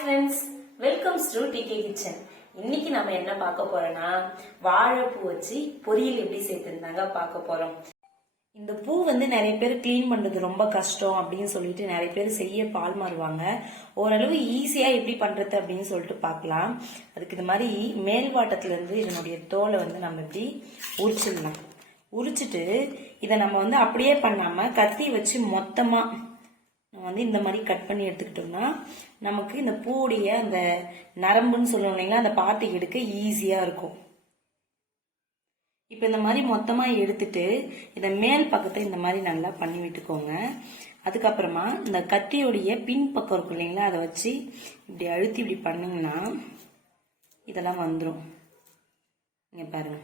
Friends welcomes to DK kitchen இன்னைக்கு நம்ம என்ன பார்க்க போறோம்னா வாழைப்பூ வச்சு பொரியல் எப்படி சேர்த்துருந்தாங்க பார்க்க போறோம். இந்த பூ வந்து நிறைய பேர் கிளீன் பண்ணுறது ரொம்ப கஷ்டம் அப்படின்னு சொல்லிட்டு நிறைய பேர் செய்ய பால் மாறுவாங்க. ஓரளவு ஈஸியாக எப்படி பண்ணுறது அப்படின்னு சொல்லிட்டு பார்க்கலாம். அதுக்கு இது மாதிரி மேல்வாட்டத்துல இருந்து இதனுடைய தோலை வந்து நம்ம இப்படி உரிச்சிடலாம். உரிச்சிட்டு இதை நம்ம வந்து அப்படியே பண்ணாமல் கத்தி வச்சு மொத்தமாக நம்ம வந்து இந்த மாதிரி கட் பண்ணி எடுத்துக்கிட்டோம்னா நமக்கு இந்த பூவுடைய அந்த நரம்புன்னு சொல்லுவோம் இல்லைங்களா அந்த பாட்டு எடுக்க ஈஸியாக இருக்கும். இப்போ இந்த மாதிரி மொத்தமாக எடுத்துட்டு இதை மேல் பக்கத்தை இந்த மாதிரி நல்லா பண்ணி விட்டுக்கோங்க. அதுக்கப்புறமா இந்த கத்தியுடைய பின் பக்கம் இருக்கும் இல்லைங்களா அதை வச்சு இப்படி அழுத்தி இப்படி பண்ணிங்கன்னா இதெல்லாம் வந்துடும் இங்கே பாருங்க.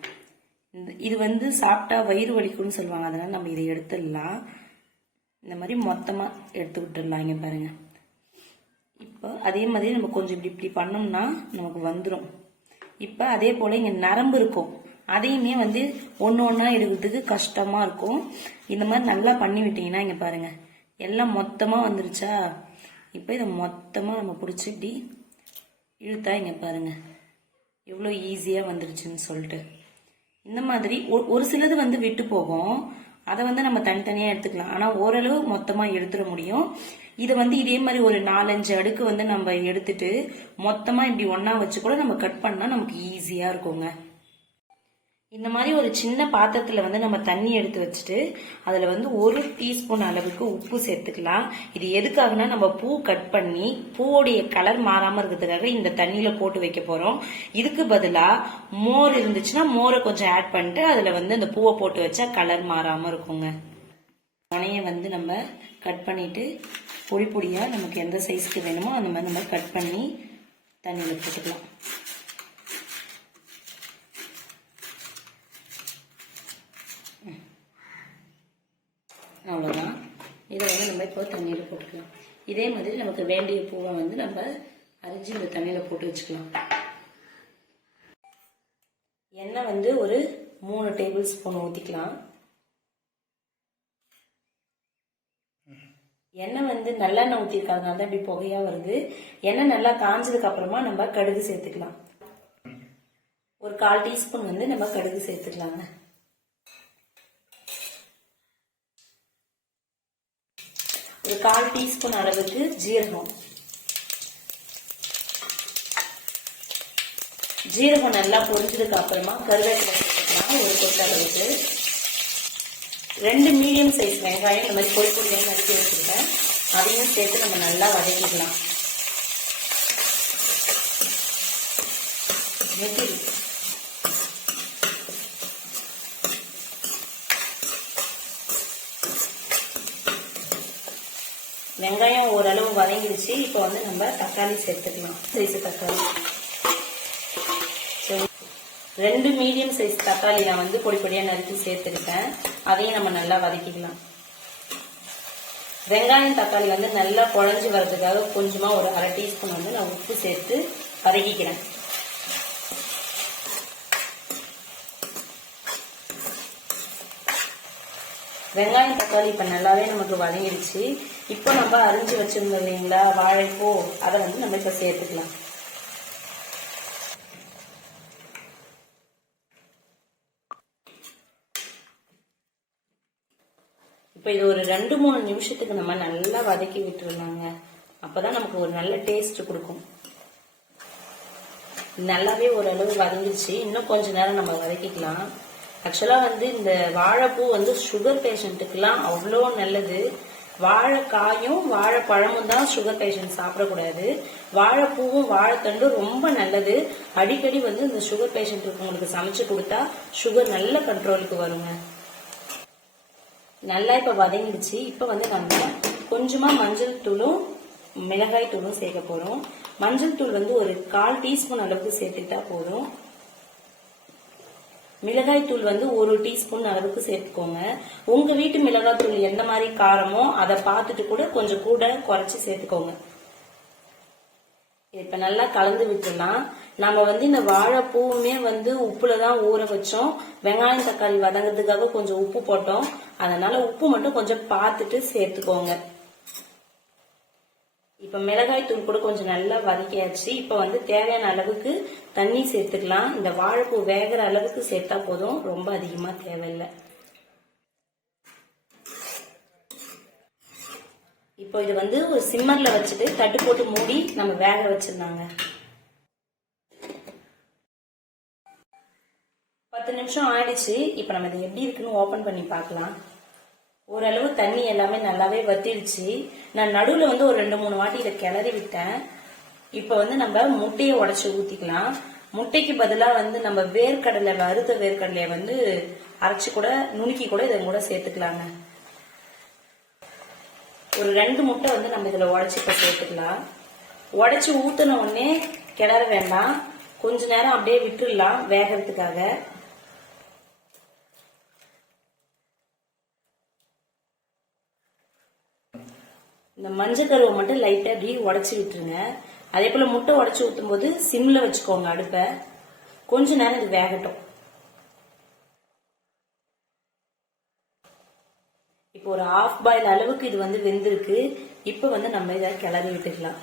இந்த இது வந்து சாப்பிட்டா வயிறு வலிக்கும்னு சொல்லுவாங்க அதனால் நம்ம இதை எடுத்துடலாம். இந்த மாதிரி மொத்தமாக எடுத்து விட்டுடலாம் இங்கே பாருங்க. இப்போ அதே மாதிரி நம்ம கொஞ்சம் இப்படி இப்படி பண்ணோம்னா நமக்கு வந்துடும் இப்போ அதே போல் இங்கே நரம்பு இருக்கும். அதையுமே வந்து ஒன்று ஒன்றா எடுக்கிறதுக்கு கஷ்டமாக இருக்கும். இந்த மாதிரி நல்லா பண்ணி விட்டிங்கன்னா இங்கே பாருங்க. எல்லாம் மொத்தமாக வந்துருச்சா? இப்போ இதை மொத்தமாக நம்ம பிடிச்சி இப்படி இழுத்தா இங்கே பாருங்க. எவ்வளோ ஈஸியாக வந்துருச்சுன்னு சொல்லிட்டு. இந்த மாதிரி ஒ- ஒரு சிலது வந்து விட்டு போகும். அதை வந்து நம்ம தனித்தனியாக எடுத்துக்கலாம். ஆனால் ஓரளவு மொத்தமாக எடுத்துட முடியும். இதை வந்து இதே மாதிரி ஒரு நாலஞ்சு அடுக்கு வந்து நம்ம எடுத்துட்டு மொத்தமாக இப்படி ஒன்றா வச்சு கூட நம்ம கட் பண்ணால் நமக்கு ஈஸியாக இருக்குங்க. இந்த மாதிரி ஒரு சின்ன பாத்திரத்தில் வந்து நம்ம தண்ணி எடுத்து வச்சுட்டு அதில் வந்து ஒரு டீஸ்பூன் அளவுக்கு உப்பு சேர்த்துக்கலாம். இது எதுக்காகனா நம்ம பூ கட் பண்ணி பூவோடைய கலர் மாறாமல் இருக்கிறதுக்காக இந்த தண்ணியில் போட்டு வைக்க போகிறோம் இதுக்கு பதிலாக மோர் இருந்துச்சுன்னா மோரை கொஞ்சம் ஆட் பண்ணிட்டு அதில் வந்து அந்த பூவை போட்டு வச்சா கலர் மாறாமல் இருக்குங்க. முனையை வந்து நம்ம கட் பண்ணிட்டு பொடி பொடியாக நமக்கு எந்த சைஸ்க்கு வேணுமோ அந்த மாதிரி நம்ம கட் பண்ணி தண்ணியில் போட்டுக்கலாம் அவ்வளோதான் இதை வந்து நம்ம இப்போ தண்ணியில் போட்டுக்கலாம். இதே மாதிரி நமக்கு வேண்டிய பூவை வந்து நம்ம அரிஞ்சு இந்த தண்ணியில் போட்டு வச்சுக்கலாம். எண்ணெய் வந்து ஒரு மூணு டேபிள் ஸ்பூன் ஊற்றிக்கலாம் எண்ணெய் வந்து நல்லெண்ணெய் ஊற்றிருக்காதனால தான் இப்படி புகையாக வருது. எண்ணெய் நல்லா காஞ்சதுக்கு அப்புறமா நம்ம கடுகு சேர்த்துக்கலாம். ஒரு கால் டீஸ்பூன் வந்து நம்ம கடுகு சேர்த்துக்கலாங்க. ஒரு கால் டீஸ்பூன் அளவுக்கு ஜீரகம். ஜீரகம் நல்லா பொரிஞ்சதுக்கு அப்புறமா கருவேப்பிலை சேர்த்துக்கலாம் ஒரு கொத்த அளவுக்கு. ரெண்டு மீடியம் சைஸ் வெங்காயம் இந்த மாதிரி பொடி பொடியாக நறுக்கி வச்சுருக்கேன். அதையும் சேர்த்து நம்ம நல்லா வதக்கிக்கலாம். நெத்திரி வெங்காயம் ஓரளவு வதங்கிடுச்சு இப்போ வந்து நம்ம தக்காளி சேர்த்துக்கலாம். சைஸ் தக்காளி. ரெண்டு மீடியம் சைஸ் தக்காளி நான் வந்து பொடி பொடியாக நறுக்கி சேர்த்துருக்கேன். அதையும் நம்ம நல்லா வதக்கிக்கலாம். வெங்காயம் தக்காளி வந்து நல்லா குழஞ்சி வர்றதுக்காக கொஞ்சமா ஒரு அரை டீஸ்பூன் வந்து நான் உப்பு சேர்த்து வதக்கிக்கிறேன். வெங்காயம் தக்காளி இப்ப நல்லாவே நமக்கு வதங்கிடுச்சு இப்போ நம்ம அரிஞ்சு வச்சிருந்தோம் இல்லைங்களா வாழைப்பூ அதை வந்து நம்ம இப்ப சேர்த்துக்கலாம். இப்போ இது ஒரு ரெண்டு மூணு நிமிஷத்துக்கு நம்ம நல்லா வதக்கி விட்டுருலாங்க அப்பதான் நமக்கு ஒரு நல்ல டேஸ்ட் கொடுக்கும். நல்லாவே ஓரளவு வதங்கிடுச்சு இன்னும் கொஞ்ச நேரம் நம்ம வதக்கிக்கலாம். ஆக்சுவலாக வந்து இந்த வாழைப்பூ வந்து சுகர் பேஷண்ட்டுக்கெல்லாம் அவ்வளோ நல்லது. வாழைக்காயும் வாழைப்பழமும் தான் சுகர் பேஷண்ட் சாப்பிடக்கூடாது. வாழைப்பூவும் வாழைத்தண்டும் ரொம்ப நல்லது. அடிக்கடி வந்து இந்த சுகர் பேஷண்ட் இருக்கவங்களுக்கு சமைச்சு கொடுத்தா சுகர் நல்ல கண்ட்ரோலுக்கு வருங்க. நல்லா இப்போ வதங்கிடுச்சு. இப்போ வந்து நம்ம கொஞ்சமாக மஞ்சள் தூளும் மிளகாய் தூளும் சேர்க்க போகிறோம் மஞ்சள் தூள் வந்து ஒரு கால் டீஸ்பூன் அளவுக்கு சேர்த்துக்கிட்டா போதும். மிளகாய் தூள் வந்து ஒரு டீஸ்பூன் அளவுக்கு சேர்த்துக்கோங்க. உங்க வீட்டு மிளகாய் தூள் எந்த மாதிரி காரமோ அதை பார்த்துட்டு கூட கொஞ்சம் கூட குறைச்சி சேர்த்துக்கோங்க. இப்ப நல்லா கலந்து விட்டுலாம் நம்ம வந்து இந்த வாழைப்பூவுமே வந்து உப்புல தான் ஊற வச்சோம். வெங்காயம் தக்காளி வதங்கிறதுக்காக கொஞ்சம் உப்பு போட்டோம். அதனால உப்பு மட்டும் கொஞ்சம் பார்த்துட்டு சேர்த்துக்கோங்க. இப்ப மிளகாய் தூள் கூட கொஞ்சம் நல்லா வதக்கியாச்சு. இப்ப வந்து தேவையான அளவுக்கு தண்ணி சேர்த்துக்கலாம். இந்த வாழைப்பூ வேகிற அளவுக்கு சேர்த்தா போதும். ரொம்ப அதிகமா தேவையில்லை. இப்போ இது வந்து ஒரு சிம்மர்ல வச்சுட்டு தட்டு போட்டு மூடி நம்ம வேக வச்சிருந்தாங்க பத்து நிமிஷம் ஆயிடுச்சு. இப்போ நம்ம இது எப்படி இருக்குன்னு ஓபன் பண்ணி பார்க்கலாம். ஓரளவு தண்ணி எல்லாமே நல்லாவே வத்திடுச்சு. நான் நடுவில் வந்து ஒரு ரெண்டு மூணு வாட்டி இதை கிளறி விட்டேன். இப்போ வந்து நம்ம முட்டையை உடச்சி ஊற்றிக்கலாம் முட்டைக்கு பதிலாக வந்து நம்ம வேர்க்கடலை வறுத்த வேர்க்கடலையை வந்து அரைச்சி கூட நுணுக்கி கூட இதை கூட சேர்த்துக்கலாங்க. ஒரு ரெண்டு முட்டை வந்து நம்ம இதில் உடச்சி இப்போ சேர்த்துக்கலாம். உடச்சி ஊற்றின உடனே கிளற வேண்டாம். கொஞ்ச நேரம் அப்படியே விட்டுடலாம் வேகிறதுக்காக. இந்த மஞ்சள் கருவை மட்டும் லைட்டாக அப்படி உடச்சி விட்டுருங்க. அதே போல் முட்டை உடச்சி ஊற்றும் போது சிம்மில் வச்சுக்கோங்க அடுப்பை. கொஞ்ச நேரம் இது வேகட்டும். இப்போ ஒரு ஆஃப் பாயில் அளவுக்கு இது வந்து வெந்திருக்கு. இப்போ வந்து நம்ம இதை கிளறி விட்டுக்கலாம்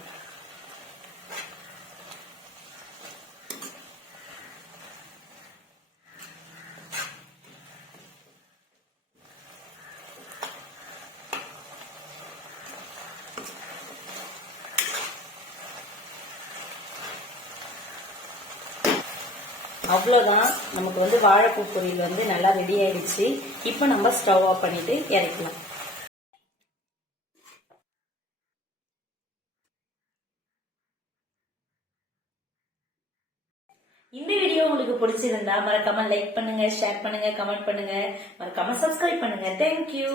அவ்வளோதான் நமக்கு வந்து வாழைப்பூ பொரியல் வந்து நல்லா ரெடி ஆயிடுச்சு. இப்போ நம்ம ஸ்டவ் ஆஃப் பண்ணிட்டு இறக்கலாம். இந்த வீடியோ உங்களுக்கு பிடிச்சிருந்தா மறக்காம லைக் பண்ணுங்க ஷேர் பண்ணுங்க கமெண்ட் பண்ணுங்க. மறக்காம சப்ஸ்கிரைப் பண்ணுங்க. தேங்க்யூ